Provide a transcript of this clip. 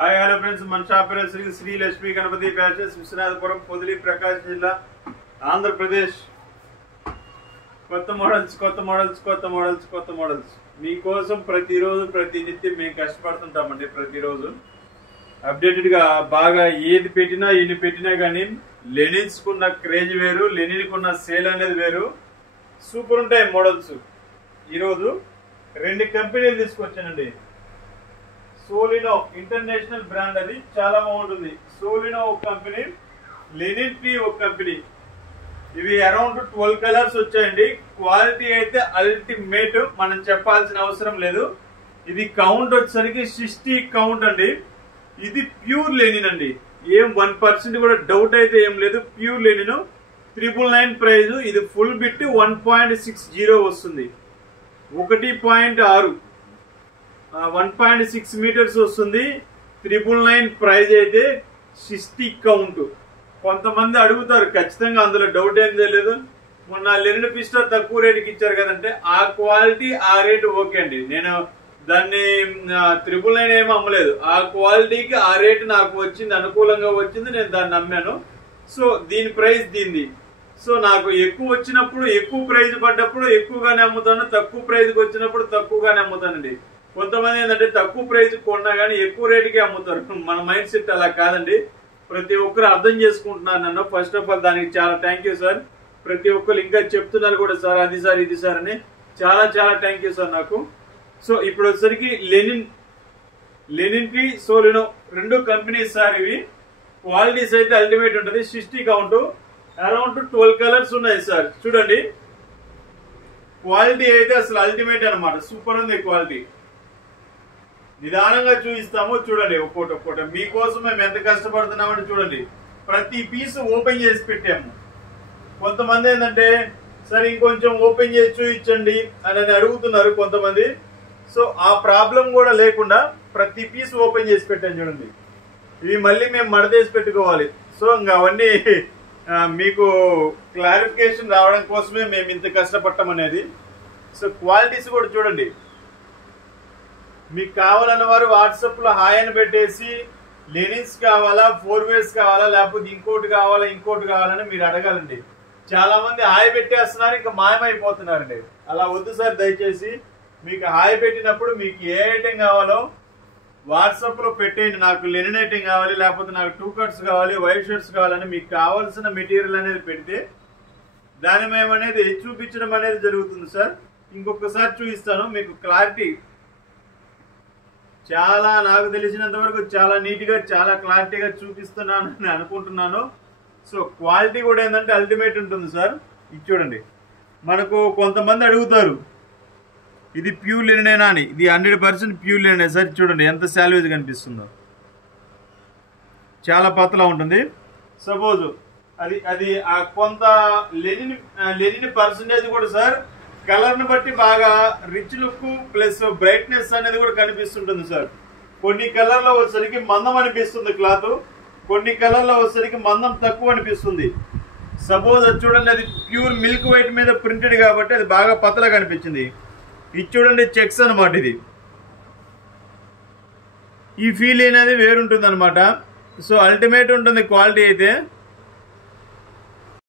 Hi hello friends मन shop Shri Shri Lakshmi Ganpati फ्याशన్స్ Viswanathapuram Podili ప్రకాశం జిల్లా ఆంధ్రప్రదేశ్ కొత్త మోడల్స్ మీకోసం ప్రతిరోజు ప్రతినిత్యం మేము కష్టపడుతుంటామండి. ప్రతిరోజు అప్డేటెడ్ గా బాగా ఏది పెట్టినా ఎన్ని పెట్టినా కానీ లెనిన్స్ కున్న క్రేజ్ వేరు, లెనిన్ కున్న సేల్ అనేది వేరు. సూపర్ ఉంటాయి మోడల్స్. ఈరోజు రెండు కంపెనీలు తీసుకొచ్చానండి. సోలినో ఇంటర్నేషనల్ బ్రాండ్, అది చాలా బాగుంటుంది. సోలినో ఒక కంపెనీ, లెనిన్ పి ఒక కంపెనీ. ఇవి అరౌండ్ 12 కలర్స్ వచ్చాయండి. క్వాలిటీ అయితే అల్టిమేట్, మనం చెప్పాల్సిన అవసరం లేదు. ఇది కౌంట్ వచ్చేసరికి 60 కౌంట్ అండి. ఇది ప్యూర్ లెనిన్ అండి, ఏం 1% కూడా డౌట్ అయితే ఏం లేదు. Pure linen 999 price. ఇది ఫుల్ బిట్ 1.60 వస్తుంది. 1.6 1.6 మీటర్స్ వస్తుంది. 999 ప్రైజ్ అయితే 60 కౌంట్. కొంతమంది అడుగుతారు, ఖచ్చితంగా అందులో డౌట్ ఏం తెలియదు. మొన్న లెనిన్ పిస్టల్ తక్కువ రేటుకి ఇచ్చారు కదంటే, ఆ క్వాలిటీ ఆ రేటు ఓకే అండి. నేను దాన్ని 999 ఏమీ అమ్మలేదు. ఆ క్వాలిటీకి ఆ రేటు నాకు వచ్చింది, అనుకూలంగా వచ్చింది, నేను దాన్ని అమ్మాను. సో దీని ప్రైస్ దీనిది. సో నాకు ఎక్కువ వచ్చినప్పుడు, ఎక్కువ ప్రైజ్ పడ్డప్పుడు ఎక్కువగానే అమ్ముతాను, తక్కువ ప్రైజ్కి వచ్చినప్పుడు తక్కువగానే అమ్ముతానండి. కొంతమంది ఏంటంటే తక్కువ ప్రైజ్ కొన్నా కానీ ఎక్కువ రేటుకి అమ్ముతారు. మన మైండ్ సెట్ అలా కాదండి. ప్రతి ఒక్కరు అర్థం చేసుకుంటున్నారు నన్ను. ఫస్ట్ ఆఫ్ ఆల్ దానికి చాలా థ్యాంక్ యూ సార్. ప్రతి ఒక్కరు ఇంకా చెప్తున్నారు కూడా, సార్ అది సార్ ఇది సార్ అని. చాలా చాలా థ్యాంక్ యూ సార్ నాకు. సో ఇప్పుడు వచ్చేసరికి లెనిన్ కి సోలినో రెండు కంపెనీస్ సార్. ఇవి క్వాలిటీస్ అయితే అల్టిమేట్ ఉంటుంది. 60 కౌంట్, అరౌండ్ 12 కలర్స్ ఉన్నాయి సార్. చూడండి, క్వాలిటీ అయితే అసలు అల్టిమేట్ అనమాట. సూపర్ ఉంది క్వాలిటీ. నిదానంగా చూపిస్తాము, చూడండి. ఒక్కోటి మీకోసం మేము ఎంత కష్టపడుతున్నామని చూడండి. ప్రతి పీస్ ఓపెన్ చేసి పెట్టాము. కొంతమంది ఏంటంటే, సరే ఇంకొంచెం ఓపెన్ చేసి చూపించండి అని అడుగుతున్నారు కొంతమంది. సో ఆ ప్రాబ్లం కూడా లేకుండా ప్రతి పీస్ ఓపెన్ చేసి పెట్టాను చూడండి. ఇవి మళ్ళీ మేము మడతేసి పెట్టుకోవాలి. సో ఇంకా అవన్నీ మీకు క్లారిఫికేషన్ రావడం కోసమే మేము ఇంత కష్టపడటం అనేది. సో క్వాలిటీస్ కూడా చూడండి. మీకు కావాలన్న వారు వాట్సాప్ లో హాయ్ అని పెట్టేసి, లెనిన్స్ కావాలా, 4 వేస్ కావాలా, లేకపోతే ఇంకోటి కావాలని మీరు అడగాలండి. చాలా మంది హాయ్ పెట్టేస్తున్నారు, ఇంకా మాయమైపోతున్నారండి. అలా వద్దు సార్. దయచేసి మీకు హాయ్ పెట్టినప్పుడు మీకు ఏ ఐటెం కావాలో వాట్సాప్ లో పెట్టేయండి. నాకు లెనిన్ ఐటెం కావాలి, లేకపోతే నాకు 2 కట్స్ కావాలి, వైట్ షర్ట్స్ కావాలని మీకు కావాల్సిన మెటీరియల్ అనేది పెడితే దాన్ని మేము అనేది చూపించడం అనేది జరుగుతుంది సార్. ఇంకొకసారి చూపిస్తాను మీకు క్లారిటీ. చాలా నాకు తెలిసినంత వరకు చాలా నీట్ గా, చాలా క్లారిటీగా చూపిస్తున్నాను అని అనుకుంటున్నాను. సో క్వాలిటీ కూడా ఏంటంటే అల్టిమేట్ ఉంటుంది సార్. ఇది చూడండి. మనకు కొంతమంది అడుగుతారు, ఇది ప్యూర్ లెనినేనా అని. ఇది 100% ప్యూర్ లెనినే సార్. చూడండి ఎంత సాల్వేజ్ కనిపిస్తుందో. చాలా పతలా ఉంటుంది. సపోజ్ అది కొంత లెనిన్ పర్సంటేజ్ కూడా సార్ కలర్ ని బట్టి బాగా రిచ్ లుక్ ప్లస్ బ్రైట్నెస్ అనేది కూడా కనిపిస్తుంటుంది సార్. కొన్ని కలర్ లో వచ్చేసరికి మందం అనిపిస్తుంది క్లాత్, కొన్ని కలర్ లో వచ్చేసరికి మందం తక్కువ అనిపిస్తుంది. సపోజ్ అది చూడండి, అది ప్యూర్ మిల్క్ వైట్ మీద ప్రింటెడ్ కాబట్టి అది బాగా పతలా కనిపించింది. ఇది చూడండి, చెక్స్ అనమాట. ఇది ఈ ఫీల్ అనేది వేరుంటుంది అనమాట. సో అల్టిమేట్ ఉంటుంది క్వాలిటీ అయితే.